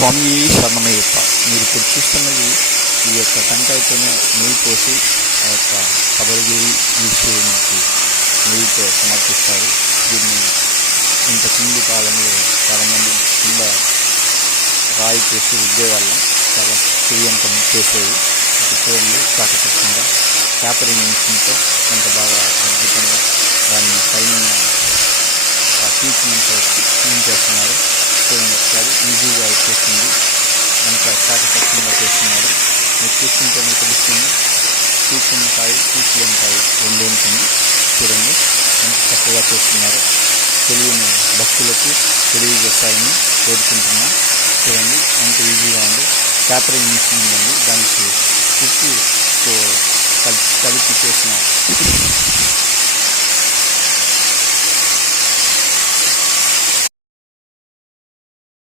స్వామి శరణమయ్యప్ప. మీరు ఇప్పుడు చూస్తున్నది ఈ యొక్క టెంకాయతోనే నెయ్యి పోసి ఆ యొక్క కబరగిరి ఈశ్వరునికి నెయ్యితో సమర్పిస్తారు. దీన్ని ఇంతకుముందు కాలంలో చాలామంది కింద రాయి చేసి రుద్దేవాళ్ళం, చాలా చెయ్యంత చేసేవి. చూడండి, చాకచక్యంగా క్యాపరింగ్ మిషన్తో ఎంత బాగా అద్భుతంగా దాన్ని పైన పీచునంతా వచ్చి క్లీన్ చేస్తున్నారు. చూడండి, ఒకసారి ఈజీగా వచ్చేస్తుంది, అంత చాకచక్యంగా చేస్తున్నారు. మీరు చూస్తుంటేనే తెలుస్తుంది, పీచున్న కాయ పీచులేని కాయ రెండు ఉంటుంది. చూడండి ఎంత చక్కగా చేస్తున్నారు. తెలియని భక్తులకు తెలియజేస్తారని కోరుకుంటున్నాం. చూడండి ఎంత ఈజీగా ఉంది. క్యాపరింగ్ మిషన్ ఉందండి, దానికి ఉప్పుతో కలిపి చేసిన